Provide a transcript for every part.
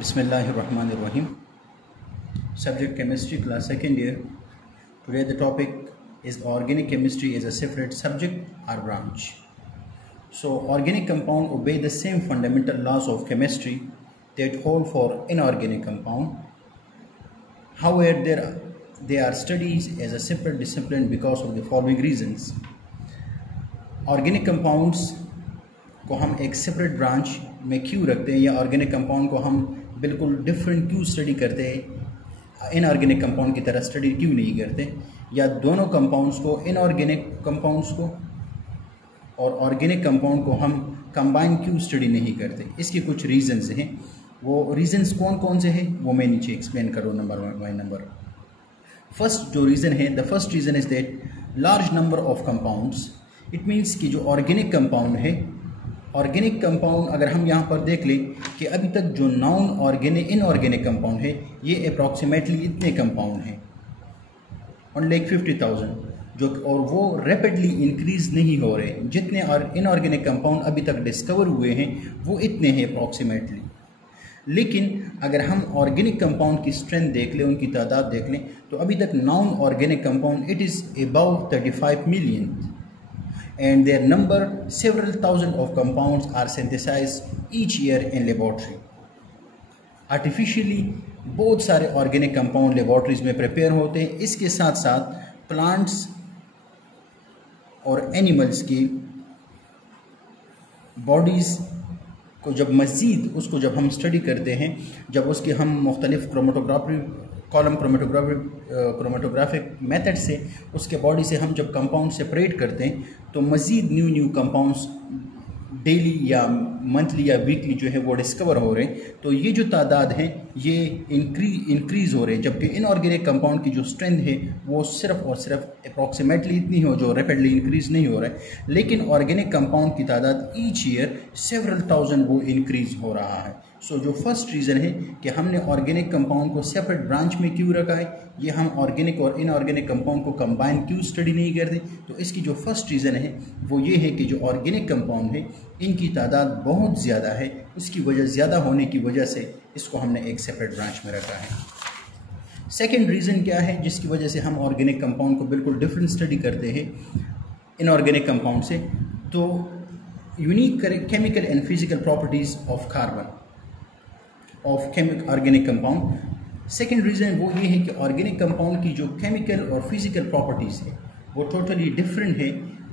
Bismillahirrahmanirrahim. Subject chemistry class second year. Today the topic is organic chemistry as a separate subject or branch. So organic compound obey the same fundamental laws of chemistry that hold for inorganic compound. However, they are studied as a separate discipline because of the following reasons. Organic compounds को हम एक separate branch में क्यों रखते हैं या organic compound को हम बिल्कुल डिफरेंट क्यों स्टडी करते हैं, इनऑर्गेनिक कंपाउंड की तरह स्टडी क्यों नहीं करते, या दोनों कंपाउंड्स को इनऑर्गेनिक कंपाउंड्स को और ऑर्गेनिक कंपाउंड को हम कंबाइन क्यों स्टडी नहीं करते। इसके कुछ रीजंस हैं। वो रीजंस कौन कौन से हैं वो मैं नीचे एक्सप्लेन करूँ नंबर बाय नंबर। फर्स्ट जो रीज़न है, the first reason is that large number of compounds. It means कि जो ऑर्गेनिक कंपाउंड है, ऑर्गेनिक कंपाउंड अगर हम यहाँ पर देख लें कि अभी तक जो नॉन ऑर्गेनिक इनऑर्गेनिक कंपाउंड है ये अप्रॉक्सीमेटली इतने कंपाउंड हैं 1,50,000 जो, और वो रैपिडली इंक्रीज़ नहीं हो रहे। जितने और इनऑर्गेनिक कंपाउंड अभी तक डिस्कवर हुए हैं वो इतने हैं अप्रॉक्सीमेटली। लेकिन अगर हम ऑर्गेनिक कंपाउंड की स्ट्रेंथ देख लें, उनकी तादाद देख लें, तो अभी तक non organic compound it is about 35 million and their number several thousand of compounds are synthesized each year in laboratory. Artificially बहुत सारे ऑर्गेनिक कंपाउंड लेबॉर्ट्रीज में प्रिपेयर होते हैं। इसके साथ साथ प्लांट्स और एनिमल्स की बॉडीज़ को जब मज़ीद उसको जब हम स्टडी करते हैं, जब उसके हम मुख्तलिफ क्रोमेटोग्राफिक मेथड से उसके बॉडी से हम जब कंपाउंड सेपरेट करते हैं तो मज़ीद न्यू कंपाउंड्स डेली या मंथली या वीकली जो है वो डिस्कवर हो रहे हैं। तो ये जो तादाद है ये इंक्रीज़ हो रहे हैं, जबकि इनऑर्गेनिक कंपाउंड की जो स्ट्रेंथ है वो सिर्फ और सिर्फ अप्रॉक्सीमेटली इतनी हो जो रैपिडली इंक्रीज़ नहीं हो रहा है। लेकिन ऑर्गेनिक कंपाउंड की तादाद ईच ईयर सेवरल थाउजेंड वो इंक्रीज़ हो रहा है। सो जो फर्स्ट रीज़न है कि हमने ऑर्गेनिक कंपाउंड को सेपरेट ब्रांच में क्यों रखा है, ये हम ऑर्गेनिक और इनऑर्गेनिक कंपाउंड को कंबाइन क्यों स्टडी नहीं करते, तो इसकी जो फर्स्ट रीज़न है वो ये है कि जो ऑर्गेनिक कंपाउंड है इनकी तादाद बहुत ज़्यादा है। उसकी वजह ज़्यादा होने की वजह से इसको हमने एक सेपरेट ब्रांच में रखा है। सेकेंड रीज़न क्या है जिसकी वजह से हम ऑर्गेनिक कंपाउंड को बिल्कुल डिफरेंट स्टडी करते हैं इनऑर्गेनिक कंपाउंड से, तो unique chemical and physical properties of carbon of organic compound. Second reason वो ये है कि ऑर्गेनिक कंपाउंड की जो केमिकल और फिजिकल प्रॉपर्टीज़ है वो टोटली डिफरेंट है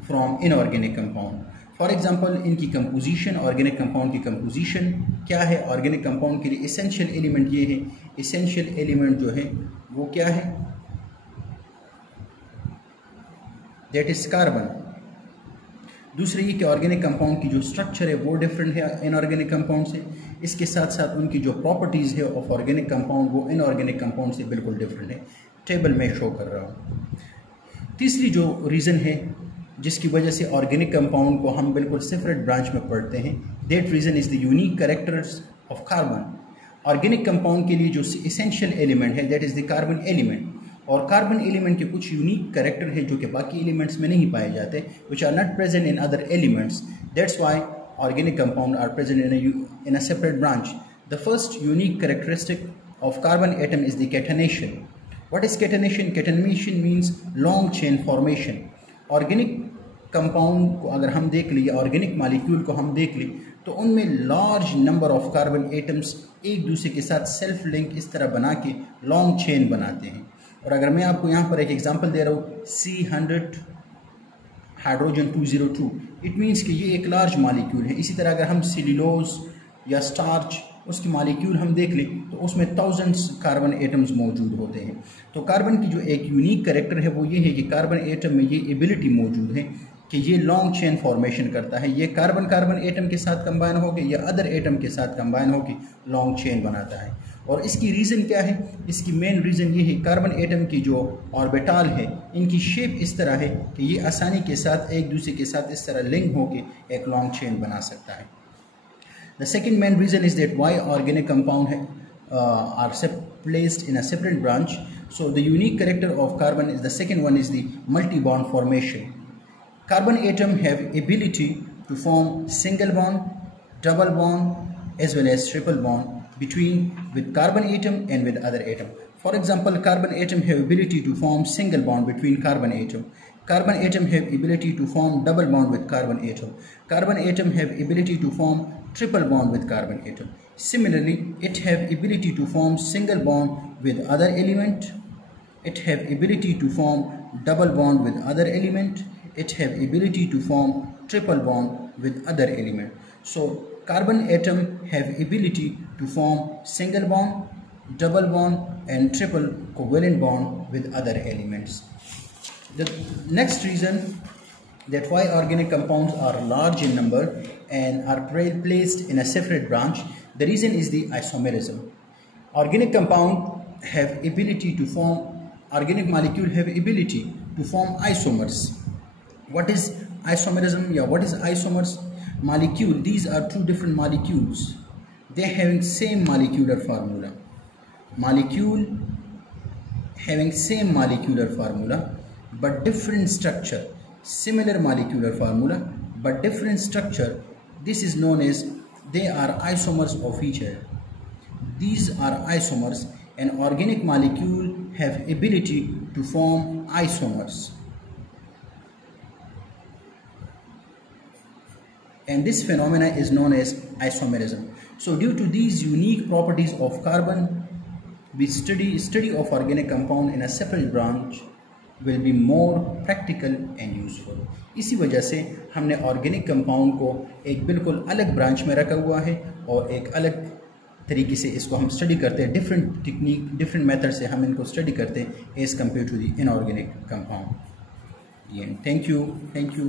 from inorganic compound. For example इनकी कंपोजिशन, ऑर्गेनिक कंपाउंड की कंपोजिशन क्या है। ऑर्गेनिक कंपाउंड के लिए एसेंशियल एलिमेंट ये है, एसेंशियल एलिमेंट जो है वो क्या है, दैट इज़ कार्बन। दूसरे ये कि ऑर्गेनिक कंपाउंड की जो स्ट्रक्चर है वो डिफरेंट है इनऑर्गेनिक कंपाउंड से। इसके साथ साथ उनकी जो प्रॉपर्टीज़ है ऑफ ऑर्गेनिक कंपाउंड वो इनऑर्गेनिक कंपाउंड से बिल्कुल डिफरेंट है। टेबल में शो कर रहा हूँ। तीसरी जो रीज़न है जिसकी वजह से ऑर्गेनिक कंपाउंड को हम बिल्कुल सेपरेट ब्रांच में पढ़ते हैं, that reason is the unique characters of carbon. Organic compound के लिए जो एसेंशियल एलिमेंट है that is the carbon element, और कार्बन एलिमेंट के कुछ यूनिक कैरेक्टर है जो कि बाकी एलिमेंट्स में नहीं पाए जाते, which are not present in other elements. That's why organic compound are present in a separate branch. The first unique characteristic of carbon atom is the catenation. What is catenation? Catenation means long chain formation. Organic compound को अगर हम देख लें या organic molecule को हम देख लें तो उनमें large number of carbon atoms एक दूसरे के साथ सेल्फ लिंक इस तरह बना के लॉन्ग चेन बनाते हैं। और अगर मैं आपको यहाँ पर एक एग्जांपल दे रहा हूँ C100 हाइड्रोजन 202, इट मीन्स कि ये एक लार्ज मालिक्यूल है। इसी तरह अगर हम सेल्यूलोज या स्टार्च उसकी मालिक्यूल हम देख लें तो उसमें थाउजेंड्स कार्बन एटम्स मौजूद होते हैं। तो कार्बन की जो एक यूनिक कैरेक्टर है वो ये है कि कार्बन एटम में ये एबिलिटी मौजूद है कि ये लॉन्ग चेन फॉर्मेशन करता है। ये कार्बन एटम के साथ कंबाइन होकर या अदर एटम के साथ कंबाइन होकर लॉन्ग चेन बनाता है। और इसकी रीज़न क्या है? इसकी मेन रीज़न ये है कार्बन एटम की जो ऑर्बिटल है इनकी शेप इस तरह है कि ये आसानी के साथ एक दूसरे के साथ इस तरह लिंक होकर एक लॉन्ग चेन बना सकता है। The second main reason is that why organic compound है are placed in a separate branch. So the unique character of carbon is the second one is the multi-bond formation. Carbon atom have ability to form single bond, double bond as well as triple bond between with carbon atom and with other atom. For example, carbon atom have ability to form single bond between carbon atom. Carbon atom have ability to form double bond with carbon atom. Carbon atom have ability to form triple bond with carbon atom. Similarly, it have ability to form single bond with other element. It have ability to form double bond with other element. It have ability to form triple bond with other element. So carbon atom have ability to form single bond, double bond and triple covalent bond with other elements. The next reason that why organic compounds are large in number and are placed in a separate branch, the reason is the isomerism. Organic compound have ability to form, organic molecule have ability to form isomers. What is isomerism? Yeah, what is isomers? Molecule, these are two different molecules. They having same molecular formula. Molecule having same molecular formula but different structure. Similar molecular formula but different structure. This is known as they are isomers of each other. These are isomers. An organic molecule have ability to form isomers. And this phenomena is known as isomerism. So due to these unique properties of carbon, we study of organic compound in a separate branch will be more practical and useful. इसी वजह से हमने organic compound को एक बिल्कुल अलग branch में रखा हुआ है और एक अलग तरीके से इसको हम स्टडी करते हैं, डिफरेंट टेक्निक डिफरेंट मेथड से हम इनको स्टडी करते हैं as compare to the inorganic compound. Thank you.